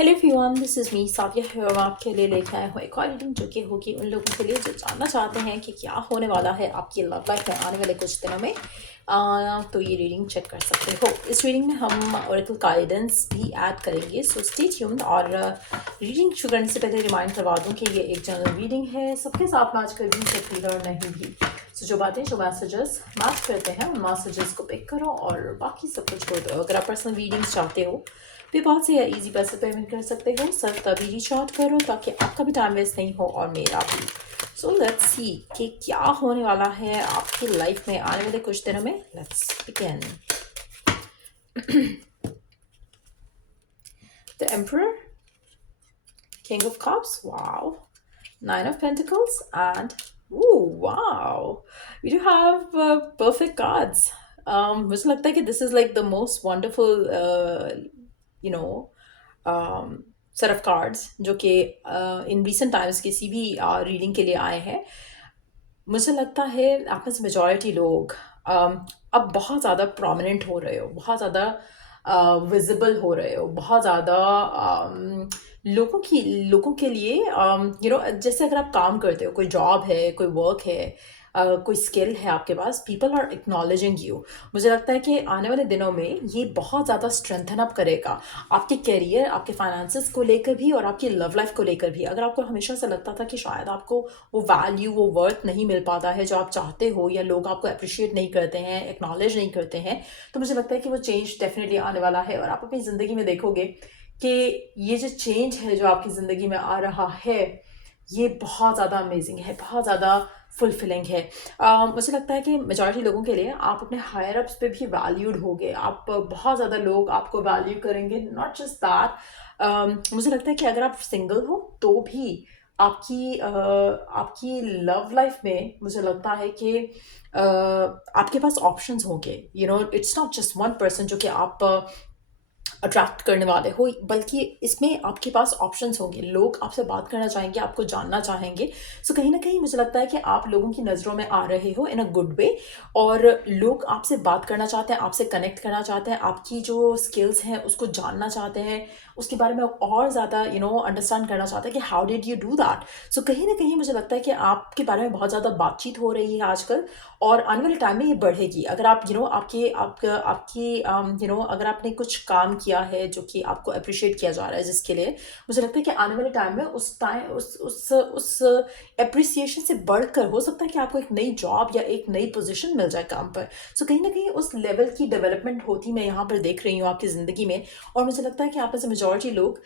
Hello everyone, this is me Savia है और मैं आपके लिए लेके आए हूँ एक और रीडिंग जो कि होगी उन लोगों के लिए जो जानना चाहते हैं कि क्या होने वाला है आपकी लव लाइफ में आने वाले कुछ दिनों में। तो ये रीडिंग चेक कर सकते हो। इस रीडिंग में हम ओरेकल गाइडेंस भी ऐड करेंगे, सो स्टे ट्यून्ड। और रीडिंग शुरू करने से पहले रिमाइंड करवा दूँ कि ये एक जनरल रीडिंग है, सबके साथ मैच कर भी सकती है और नहीं भी। सो जो बातें जो मैसेजेस मैच करते हैं उन मैसेजेस को पिक करो और बाकी सब कुछ छोड़ दो। अगर आप पर्सनल रीडिंग्स चाहते हो पेपाल से या इजी पैसे पेमेंट कर सकते हो। सर तभी रीच आउट करो ताकि आपका भी टाइम वेस्ट नहीं हो और मेरा भी। सो लेट्स सी कि क्या होने वाला है आपकी लाइफ में आने वाले कुछ दिनों में। Let's begin. The emperor, king of cups, wow, nine of pentacles and wow, you do have perfect cards. मुझे लगता है कि this is like the most wonderful you know set of cards जो कि in recent times किसी भी reading के लिए आए हैं। मुझे लगता है आप में से मेजॉरिटी लोग अब बहुत ज़्यादा प्रोमिनेंट हो रहे हो, बहुत ज़्यादा विजिबल हो रहे हो, बहुत ज़्यादा लोगों के लिए जैसे अगर आप काम करते हो, कोई जॉब है, कोई वर्क है, कोई स्किल है आपके पास, पीपल आर एक्नॉलेजिंग यू। मुझे लगता है कि आने वाले दिनों में ये बहुत ज़्यादा स्ट्रेंथन अप करेगा आपके करियर, आपके फाइनेंसेस को लेकर भी और आपकी लव लाइफ को लेकर भी। अगर आपको हमेशा से लगता था कि शायद आपको वो वैल्यू, वो वर्थ नहीं मिल पाता है जो आप चाहते हो, या लोग आपको अप्रिशिएट नहीं करते हैं, एक्नॉलेज नहीं करते हैं, तो मुझे लगता है कि वो चेंज डेफिनेटली आने वाला है। और आप अपनी ज़िंदगी में देखोगे कि ये जो चेंज है जो आपकी ज़िंदगी में आ रहा है, ये बहुत ज़्यादा अमेजिंग है, बहुत ज़्यादा फुलफिलिंग है। मुझे लगता है कि मेजॉरिटी लोगों के लिए आप अपने हायर अप्स पे भी वैल्यूड होगे, आप बहुत ज़्यादा लोग आपको वैल्यू करेंगे। नॉट जस्ट दैट, मुझे लगता है कि अगर आप सिंगल हो तो भी आपकी लव लाइफ में मुझे लगता है कि आपके पास ऑप्शंस होंगे। It's not just one person जो कि आप अट्रैक्ट करने वाले हो, बल्कि इसमें आपके पास ऑप्शंस होंगे। लोग आपसे बात करना चाहेंगे, आपको जानना चाहेंगे। सो कहीं ना कहीं मुझे लगता है कि आप लोगों की नज़रों में आ रहे हो इन अ गुड वे, और लोग आपसे बात करना चाहते हैं, आपसे कनेक्ट करना चाहते हैं, आपकी जो स्किल्स हैं उसको जानना चाहते हैं, उसके बारे में और ज़्यादा अंडरस्टैंड करना चाहते हैं कि how did you do that. So कहीं ना कहीं मुझे लगता है कि आपके बारे में बहुत ज़्यादा बातचीत हो रही है आजकल, और आने वाले टाइम में ये बढ़ेगी। अगर आप अगर आपने कुछ काम किया है जो कि आपको अप्रिशिएट किया जा रहा है, जिसके लिए मुझे लगता है कि आने वाले टाइम में उस अप्रिसिएशन से बढ़कर हो सकता है कि आपको एक नई जॉब या एक नई पोजीशन मिल जाए काम पर। सो कहीं ना कहीं उस लेवल की डेवलपमेंट होती मैं यहाँ पर देख रही हूँ आपकी ज़िंदगी में। और मुझे लगता है कि आप में से मेजॉरिटी लोग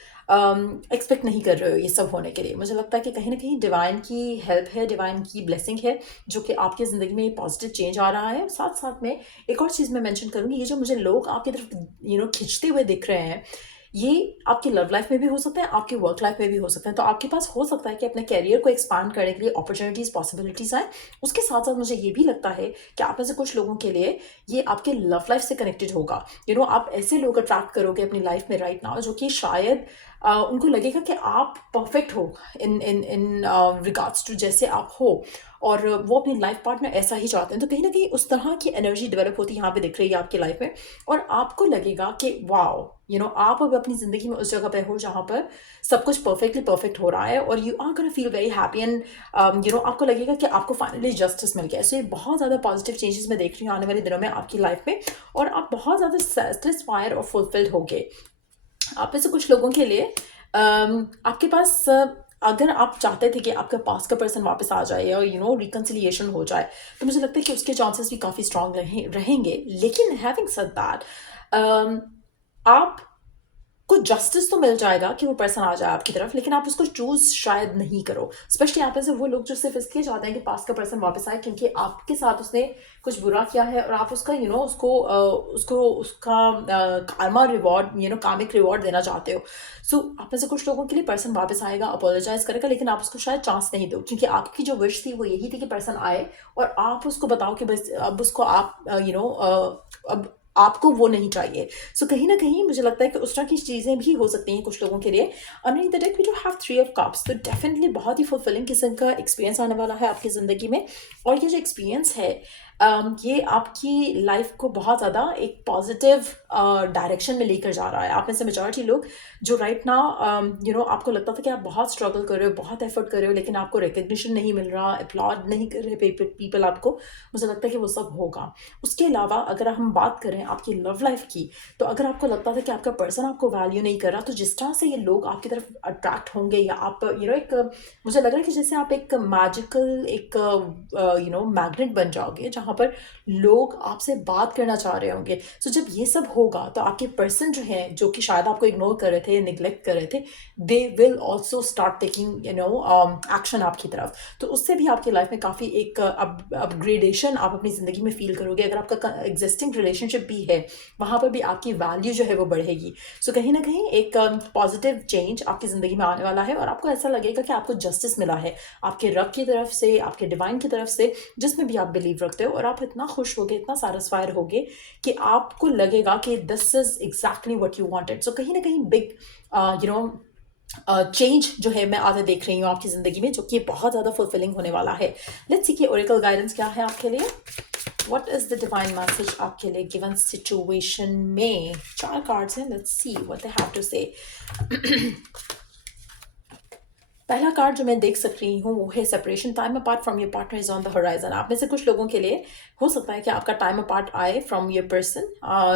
एक्सपेक्ट नहीं कर रहे हो ये सब होने के लिए। मुझे लगता है कि कहीं ना कहीं डिवाइन की हेल्प है, डिवाइन की ब्लेसिंग है जो कि आपकी ज़िंदगी में पॉजिटिव चेंज आ रहा है। साथ साथ में एक और चीज़ मैं मेंशन करूँगी, ये जो मुझे लोग आपकी तरफ खींचते हुए दिख रहे हैं, ये आपकी लव लाइफ में भी हो सकता है, आपकी वर्क लाइफ में भी हो सकता है। तो आपके पास हो सकता है कि अपने करियर को एक्सपांड करने के लिए अपॉर्चुनिटीज़, पॉसिबिलिटीज़ आए। उसके साथ साथ मुझे ये भी लगता है कि आप में से कुछ लोगों के लिए ये आपके लव लाइफ से कनेक्टेड होगा। आप ऐसे लोग अट्रैक्ट करोगे अपनी लाइफ में राइट नाउ जो कि शायद उनको लगेगा कि आप परफेक्ट हो इन इन इन रिगार्ड्स टू जैसे आप हो, और वो अपनी लाइफ पार्टनर ऐसा ही चाहते हैं। तो कहीं ना कहीं उस तरह की एनर्जी डेवलप होती यहाँ पे दिख रही है आपकी लाइफ में, और आपको लगेगा कि वाओ, आप अब अपनी ज़िंदगी में उस जगह पे हो जहाँ पर सब कुछ परफेक्टली परफेक्ट हो रहा है, और you are gonna feel very happy and आपको लगेगा कि आपको फाइनली जस्टिस मिल गया। सो ये बहुत ज़्यादा पॉजिटिव चेंजेस मैं देख रही हूँ आने वाले दिनों में आपकी लाइफ में, और आप बहुत ज़्यादा सेटिस्फाइड और फुलफिल्ड होगे। आप में से कुछ लोगों के लिए आपके पास अगर आप चाहते थे कि आपका पास का पर्सन वापस आ जाए और रिकन्सिलिएशन हो जाए, तो मुझे लगता है कि उसके चांसेस भी काफ़ी स्ट्रांग रहेंगे। लेकिन हैविंग सेड दैट, आप को जस्टिस तो मिल जाएगा कि वो पर्सन आ जाए आपकी तरफ, लेकिन आप उसको चूज शायद नहीं करो। स्पेशली आप में से वो लोग जो सिर्फ इसलिए चाहते हैं कि पास का पर्सन वापस आए क्योंकि आपके साथ उसने कुछ बुरा किया है, और आप उसका उसका कार्मा रिवॉर्ड, कामिक रिवॉर्ड देना चाहते हो। सो आप में से कुछ लोगों के लिए पर्सन वापस आएगा, अपोलोजाइज करेगा, लेकिन आप उसको शायद चांस नहीं दो, क्योंकि आपकी जो विश थी वो यही थी कि पर्सन आए और आप उसको बताओ कि बस अब उसको आप अब आपको वो नहीं चाहिए। सो कहीं ना कहीं मुझे लगता है कि उस तरह की चीज़ें भी हो सकती हैं कुछ लोगों के लिए। Underneath the deck we do have three of cups, तो डेफिनेटली बहुत ही फुलफिलिंग किस्म का एक्सपीरियंस आने वाला है आपकी ज़िंदगी में। और ये जो एक्सपीरियंस है ये आपकी लाइफ को बहुत ज़्यादा एक पॉजिटिव डायरेक्शन में लेकर जा रहा है। आप में से मेजॉरिटी लोग जो राइट नाउ आपको लगता था कि आप बहुत स्ट्रगल कर रहे हो, बहुत एफर्ट कर रहे हो, लेकिन आपको रिकग्निशन नहीं मिल रहा, अपलॉड नहीं कर रहे पीपल आपको, मुझे लगता है कि वो सब होगा। उसके अलावा अगर हम बात करें आपकी लव लाइफ की, तो अगर आपको लगता था कि आपका पर्सन आपको वैल्यू नहीं कर रहा, तो जिस तरह से ये लोग आपकी तरफ अट्रैक्ट होंगे, या आप एक मुझे लग रहा है कि जैसे आप एक मैजिकल एक मैग्नेट बन जाओगे जहाँ पर लोग आपसे बात करना चाह रहे होंगे। सो जब ये सब होगा तो आपके पर्सन जो हैं, जो कि शायद आपको इग्नोर कर रहे थे, निग्लेक्ट कर रहे थे, they will also start taking action आपकी तरफ। तो उससे भी आपकी लाइफ में काफ़ी एक अपग्रेडेशन आप अपनी ज़िंदगी में फील करोगे। अगर आपका एग्जिस्टिंग रिलेशनशिप भी है, वहाँ पर भी आपकी वैल्यू जो है वो बढ़ेगी। सो कहीं ना कहीं एक पॉजिटिव चेंज आपकी ज़िंदगी में आने वाला है, और आपको ऐसा लगेगा कि आपको जस्टिस मिला है आपके रब की तरफ से, आपके डिवाइन की तरफ से, जिसमें भी आप बिलीव रखते हो, और आप इतना खुश होगे, इतना सेटिस्फाइड होगे कि आपको लगेगा कि this is exactly what you wanted. So कहीं ना कहीं बिग चेंज जो है मैं आगे देख रही हूँ आपकी ज़िंदगी में, जो कि बहुत ज़्यादा फुलफिलिंग होने वाला है। लेट्स सी कि ओरेकल गाइडेंस क्या है आपके लिए। What is the divine message आपके लिए गिवन सिचुएशन में? 4 कार्ड्स हैं, let's see what they have to say. पहला कार्ड जो मैं देख सक रही हूँ वो है separation. Time apart from your partner is on the horizon. आप में से कुछ लोगों के लिए हो सकता है कि आपका टाइम अपार्ट आए फ्रॉम योर पर्सन,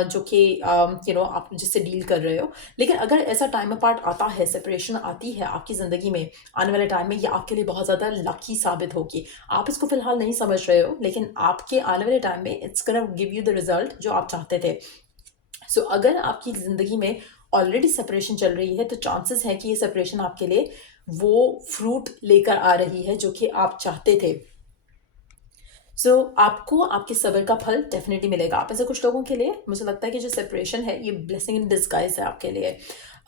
जो कि आप जिससे डील कर रहे हो। लेकिन अगर ऐसा टाइम अपार्ट आता है, सेपरेशन आती है आपकी ज़िंदगी में आने वाले टाइम में, ये आपके लिए बहुत ज़्यादा लकी साबित होगी। आप इसको फिलहाल नहीं समझ रहे हो, लेकिन आपके आने वाले टाइम में it's gonna give you the result जो आप चाहते थे। सो अगर आपकी ज़िंदगी में ऑलरेडी सेपरेशन चल रही है, तो चांसेस हैं कि ये सेपरेशन आपके लिए वो फ्रूट लेकर आ रही है जो कि आप चाहते थे। सो आपको आपके सब्र का फल डेफिनेटली मिलेगा। आप ऐसे कुछ लोगों के लिए मुझे लगता है कि जो सेपरेशन है ये ब्लेसिंग इन डिस्गाइज है आपके लिए।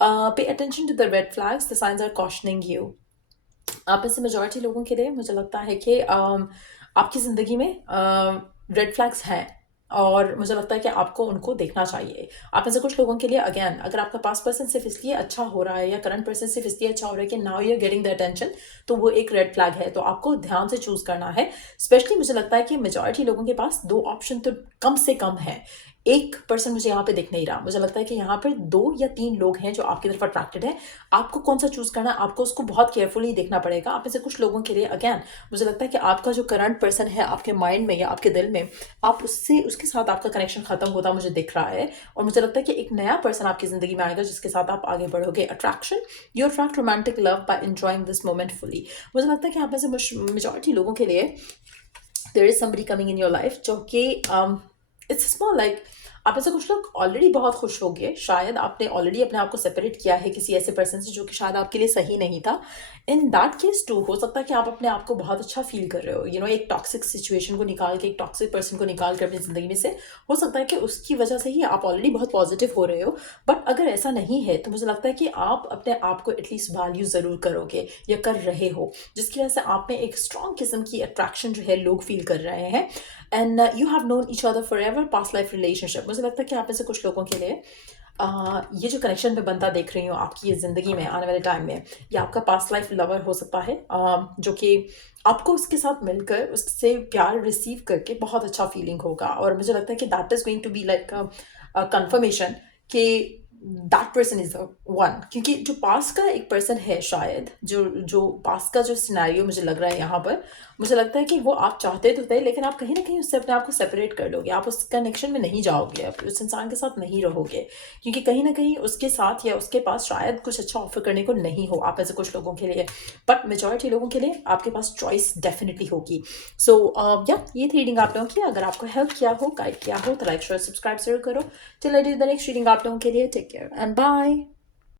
Pay attention to the red flags, the signs are cautioning you. आप ऐसे मेजॉरिटी लोगों के लिए मुझे लगता है कि आपकी ज़िंदगी में रेड फ्लैग्स हैं, और मुझे लगता है कि आपको उनको देखना चाहिए। आप में से कुछ लोगों के लिए अगेन, अगर आपका पास्ट पर्सन सिर्फ इसलिए अच्छा हो रहा है, या करंट पर्सन सिर्फ इसलिए अच्छा हो रहा है कि now you are getting the attention, तो वो एक रेड फ्लैग है। तो आपको ध्यान से चूज करना है। स्पेशली मुझे लगता है कि मेजॉरिटी लोगों के पास 2 ऑप्शन तो कम से कम है। एक पर्सन मुझे यहाँ पे दिख नहीं रहा। मुझे लगता है कि यहाँ पर 2 या 3 लोग हैं जो आपकी तरफ अट्रैक्टेड है। आपको कौन सा चूज करना है, आपको उसको बहुत केयरफुली देखना पड़ेगा। आप में से कुछ लोगों के लिए अगेन मुझे लगता है कि आपका जो करंट पर्सन है आपके माइंड में या आपके दिल में, आप उससे उसके साथ आपका कनेक्शन खत्म होता मुझे दिख रहा है, और मुझे लगता है कि एक नया पर्सन आपकी जिंदगी में आएगा जिसके साथ आप आगे बढ़ोगे। Attraction, you attract romantic love by enjoying this moment fully. मुझे लगता है कि आप में से मेजॉरिटी लोगों के लिए there is somebody coming in your life, जो कि इट्स स्मॉल लाइक आप ऐसे कुछ लोग ऑलरेडी बहुत खुश हो गए। शायद आपने ऑलरेडी अपने आप को सेपरेट किया है किसी ऐसे पर्सन से जो कि शायद आपके लिए सही नहीं था। इन दैट केस टू हो सकता है कि आप अपने आप को बहुत अच्छा फील कर रहे हो। एक टॉक्सिक सिचुएशन को निकाल के, एक टॉक्सिक पर्सन को निकाल कर अपनी ज़िंदगी में से, हो सकता है कि उसकी वजह से ही आप ऑलरेडी बहुत पॉजिटिव हो रहे हो। बट अगर ऐसा नहीं है तो मुझे लगता है कि आप अपने आप को एटलीस्ट वैल्यू ज़रूर करोगे या कर रहे हो, जिसकी वजह से आप में एक स्ट्रॉन्ग किस्म की अट्रैक्शन जो है लोग फील कर रहे हैं। And you have known each other for ever, past life relationship. मुझे लगता है कि आप में से कुछ लोगों के लिए ये जो कनेक्शन पे बनता देख रही हूँ आपकी ये ज़िंदगी में आने वाले टाइम में, ये आपका पास्ट लाइफ लवर हो सकता है, जो कि आपको उसके साथ मिलकर उससे प्यार रिसीव करके बहुत अच्छा फीलिंग होगा। और मुझे लगता है कि that is going to be like confirmation कि that person is the one. क्योंकि जो पास का एक पर्सन है, शायद जो जो पास का जो सिनेरियो मुझे लग रहा है यहाँ पर, मुझे लगता है कि वो आप चाहते तो थे, लेकिन आप कहीं ना कहीं उससे अपने आप को सेपरेट कर लोगे। आप उस कनेक्शन में नहीं जाओगे, आप उस इंसान के साथ नहीं रहोगे, क्योंकि कहीं ना कहीं उसके साथ या उसके पास शायद कुछ अच्छा ऑफर करने को नहीं हो आप ऐसे कुछ लोगों के लिए। बट मेजॉरिटी लोगों के लिए आपके पास चॉइस डेफिनेटली होगी। सो या ये थी रीडिंग आप लोगों की। अगर आपको हेल्प किया हो, गाइड किया हो, तो लाइक शेयर सब्सक्राइब जरूर करो। Till I do the next reading आप लोगों के लिए, टेक केयर एंड बाय।